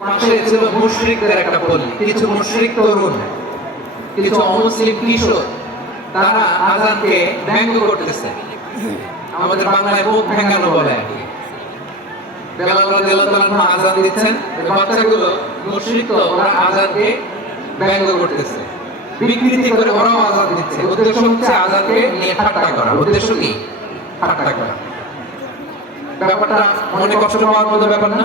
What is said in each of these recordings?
পাশে ছিল মুশরিকদের একটা পল্লী, কিছু মুশরিক তরুণ, কিছু অমুসলিম কিশোর, তারা আজানকে ব্যঙ্গ করতেছে। আমাদের বাংলায় মুখ ভেঙ্গানো বলে আজান দিচ্ছেন বাচ্চাগুলো মুশরিক তো, ওরা আজানকে ব্যঙ্গ করতেছে। বিকৃতি করে ওরাও আজান দিচ্ছে। উদ্দেশ্য হচ্ছে আজানকে নিয়ে ঠাট্টা করা। উদ্দেশ্য কি? ঠাট্টা করা। ব্যাপারটা মনে কষ্ট পাওয়ার মতো ব্যাপার না?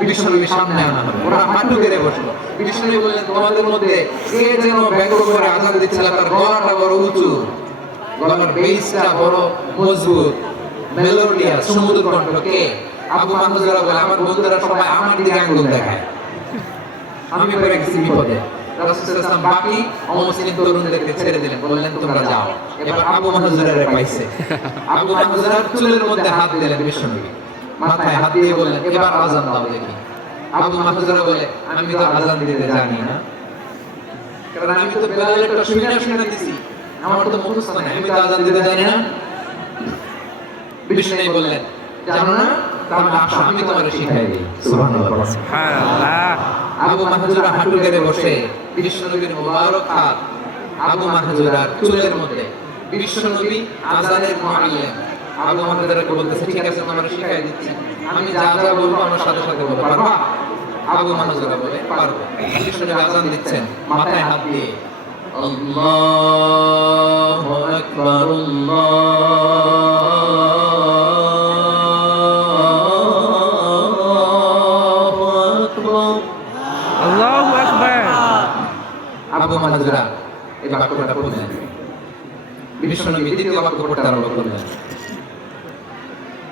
বিশ্বনবীর সামনে আনা হলো। ওরা হাঁটু গেড়ে বসল। বিশ্বনবী বললেন, তোমাদের মধ্যে কে যেন ব্যঙ্গ করে আজান দিচ্ছিল, তার গলাটা বড় উঁচু। গলার বেসটা বড়, মজবুত। মেলোডিয়াস সমুদ্র কণ্ঠ, কে? আবু মাহমুদুল্লাহ বলে, আমার বন্ধুরা সবাই আমার দিকে আঙ্গুল দেখায়। আমি পড়ে গেছি বিপদে। রাসূলুল্লাহ বাকি অমুসলিম তরুণদেরকে ছেড়ে দিলেন, বললেন, তোমরা যাও। এবার আবু মাহজুরের পাইছে। আবু মাহজুরার চুলের মধ্যে হাত দিলেন বিশ্বনবী মাথায় হাত দিয়ে বললেন, এবার আজান দাও দেখি। আবু মাহজুরা বলে, আমি তো আজান দিতে জানি না। কারণ আমি তো বেলালেরটা শুনে শুনে দিছি। আমার তো মুখস্থ নাই, আমি তো আজান দিতে জানি না। বিষ্ণু বললেন, জানো না? তাহলে আসো, আমি তোমার শিখাই দিই। সুবহানাল্লাহ। সুবহানাল্লাহ। আবু মাহজুরা হাঁটু বসে বিশ্বনবীর মুবারক হাত আবু মাহজুরার চুলের মধ্যে। বিশ্বনবী আজানের মুআল্লিম আবু মাহজুরাকে বলতেছে ঠিক আছে তোমার শিখাই দিচ্ছি। আমি যা যা বলব আমার সাথে সাথে বলব পারবা আবু মাহজুরা বলে পারব। বিশ্বনবী আজান দিচ্ছেন মাথায় হাত দিয়ে। আল্লাহু আকবার আল্লাহু আকবার। আল্লাহু আকবার। আবু মাহাজুরা এই বাক্যটা পড়লেন। বিশ্বনবী দ্বিতীয় বাক্য পড়তে আরম্ভ করলেন আল্লাহু আকবার আল্লাহু আকবার আল্লাহু আকবার আবু মাহাজুরা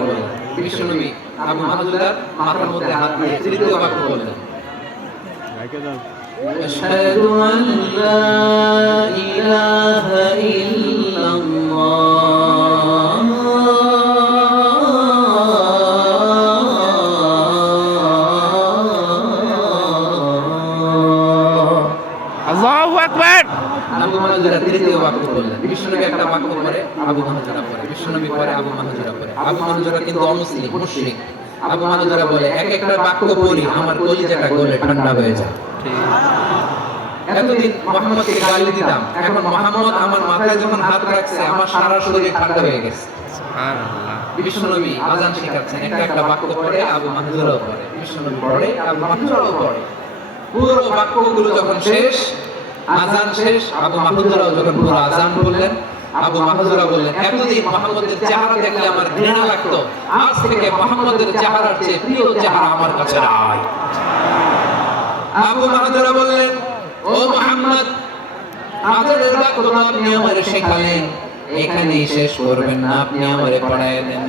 বলেন। বিশ্বনবী আবু মাহাজুরার মাথার মধ্যে হাত দিয়ে তৃতীয় বাক্য বললেন أشهد أن لا إله إلا الله আল্লাহু আকবার আবু মাহাজুরা তৃতীয় বাক্য বললেন বিশ্বনবী একটা বাক্য পরে আবু মাহাজুরা পরে বিশ্বনবী পরে আবু মাহাজুরা পরে আবু মাহাজুরা কিন্তু অমুসলিম মুশরিক আবু মাহাজুরা বলে এক একটা বাক্য পড়ি আমার কলিজাটা গলে ঠান্ডা হয়ে যায়। এতদিন মোহাম্মদকে গালি দিতাম এখন মোহাম্মদ আমার মাথায় যখন হাত রাখছে আমার সারা শরীরে ঠান্ডা হয়ে গেছে। বিশ্বনবী আজান শেখাচ্ছেন একটা একটা বাক্য পড়ে আবু মাহজুরাও পড়ে বিশ্বনবী পড়ে আবু মাহজুরাও পড়ে। পুরো বাক্যগুলো যখন শেষ আজান শেষ আবু মাহজুরাও যখন পুরো আজান বললেন আবু মাহজুরা বললেন, এতদিন চেহারা দেখলে আমার ঘৃণা লাগতো। আজ থেকে চেহারার চেয়ে প্রিয় চেহারা আমার কাছে নাই। আবু মাহজুরা বললেন, ও মোহাম্মদ আমার শেখালেন। এখানেই শেষ করবেন না, আপনি আমারে পড়ায় দেন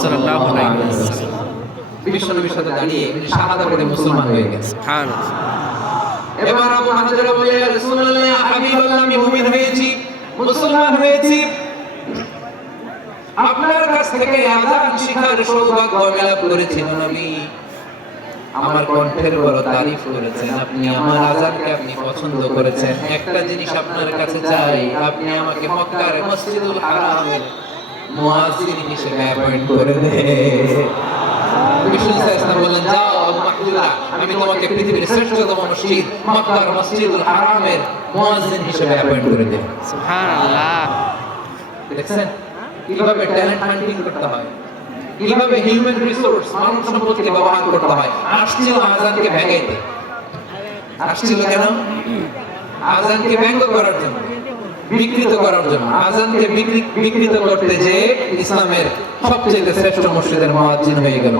সাল্লাল্লাহু আলাইহি বিশ্বনবীর সাথে দাঁড়িয়ে শাহাদা পড়ে মুসলমান হয়ে গেছে এবার আবু হাজারা বলে রাসূলুল্লাহ হাবিবাল্লাহ আমি মুমিন হয়েছি মুসলমান হয়েছি। আপনার কাছ থেকে আযান শিখার সৌভাগ্য লাভ করেছি নবী। আমার কণ্ঠের বড় তারিফ করেছেন আপনি আমার আজানকে আপনি পছন্দ করেছেন। একটা জিনিস আপনার কাছে চাই আপনি আমাকে মক্কার মসজিদুল হারামের মুয়াজ্জিন হিসেবে অ্যাপয়েন্ট করে দেন। বিষ্ণু ইসলাম বললেন যাও আবু মাহজুরা আমি তোমাকে পৃথিবীর শ্রেষ্ঠতম মসজিদ মক্কার মসজিদুল হারামের মুয়াজ্জিন হিসেবে অ্যাপয়েন্ট করে দেন সুবহানাল্লাহ। দেখছেন? কীভাবে ট্যালেন্ট হান্টিং করতে হয়? কীভাবে হিউম্যান রিসোর্স মানব সম্পদকে ব্যবহার করতে হয়? আসছিল আজানকে ভেঙাইতে আসছিল কেন? আজানকে ব্যঙ্গ করার জন্য। বিকৃত করার জন্য। আজানকে বিকৃত করতে যে ইসলামের সবচেয়ে শ্রেষ্ঠ মসজিদের মুয়াজ্জিন হয়ে গেল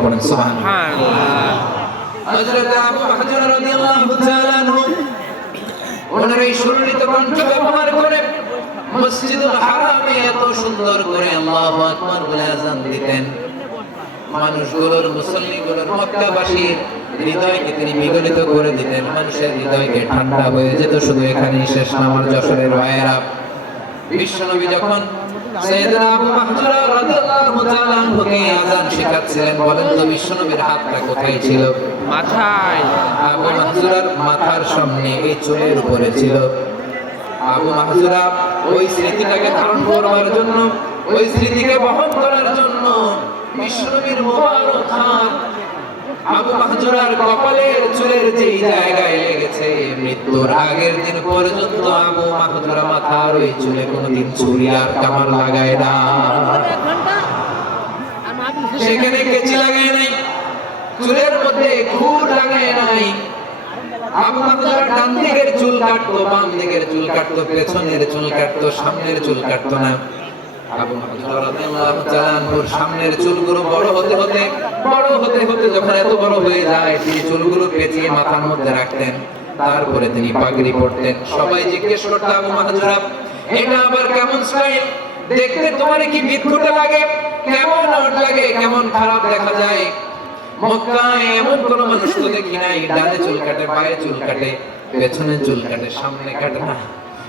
এত সুন্দর করে বলে আজান দিতেন। মানুষগুলোর, মুসল্লিগুলোর, মক্কাবাসীর হৃদয়কে তিনি বিগলিত করে দিতেন মানুষের হৃদয়কে ঠান্ডা হয়ে যেত শুধু এখানেই শেষ না আমার যশোরের ভাইয়েরা। বিশ্বনবী যখন সাইয়েদনা আবু মাহজুরা রাদিয়াল্লাহু তাআলা আনহুকে আযান শেখাচ্ছিলেন বলেন তো বিশ্বনবীর হাতটা কোথায় ছিল? মাথায়। আবু মাহজুরার মাথার সামনে এই চুলের উপরে ছিল। আবু মাহজুরা ওই স্মৃতিটাকে ধারণ করবার জন্য ওই স্মৃতিকে বহন করার জন্য বিশ্বনবীর মোবারক হাত আবু মাহজুরার কপালের চুলের যেই জায়গায় লেগেছে, মৃত্যুর আগের দিন পর্যন্ত আবু মাহজুরা মাথার ওই চুলে কোনোদিন ছুরি আর কামার লাগায় না। সেখানে কেচি লাগায় নাই, চুলের মধ্যে খুর লাগায় নাই। আবু চুল কাটতো, বাম দিকের চুল কাটতো, পেছনের চুল কাটতো, সামনের চুল কাটতো না। তারপরে তিনি পাগড়ি পরতেন। সবাই জিজ্ঞেস করতো, আবু এটা আবার কেমন স্টাইল? দেখতে তোমার কি বিদ্যুৎ লাগে? কেমন লাগে? কেমন খারাপ দেখা যায়? এমন মানুষ তো দেখি নাই, ডানে চুল কাটে পায়ে চুল কাটে, পেছনে চুল কাটে, সামনে কাটে না।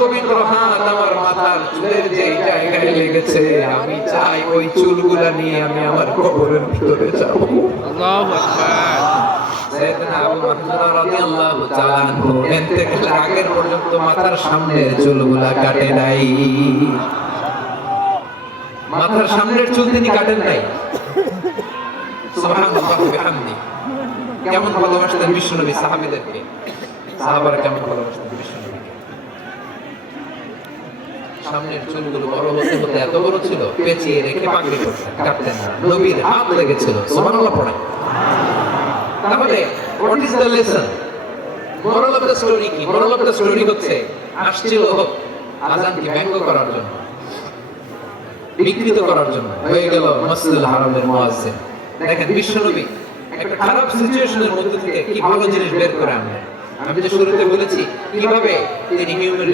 পবিত্র হাত আমার মাথার চুলের যে জায়গায় লেগেছে আমি চাই ওই চুলগুলা নিয়ে আমি আমার কবরের ভিতরে যাব। আল্লাহু আকবার। সাইয়েদনা আবু মাহজুরা রাদিয়াল্লাহু তাআলা আনহু ইন্তেকালের আগের পর্যন্ত মাথার সামনের চুলগুলা কাটে নাই। মাথার সামনের চুল তিনি কাটেন নাই। সুবহানাল্লাহ বিহামদি। কেমন ভালোবাসতেন বিশ্বনবী সাহাবীদেরকে? সাহাবারা কেমন ভালোবাসতেন? সামনের চুলগুলো বড় হতে হতে এত বড় ছিল, পেঁচিয়ে রেখে নবীর হাত লেগেছিল। পড়ে। তাহলে what is the lesson moral of the story কি? মোরাল অফ দ্য স্টোরি হচ্ছে, আসছিল আজানকে ব্যঙ্গ করার জন্য, বিকৃত করার জন্য। হয়ে গেল মসজিদুল হারামের মুয়াজ্জিন। দেখেন, বিশ্বনবী একটা খারাপ সিচুয়েশনের মধ্যে থেকে কি ভালো জিনিস বের করে আনলেন? আমি যে শুরুতে বলেছি, কীভাবে তিনি হিউম্যান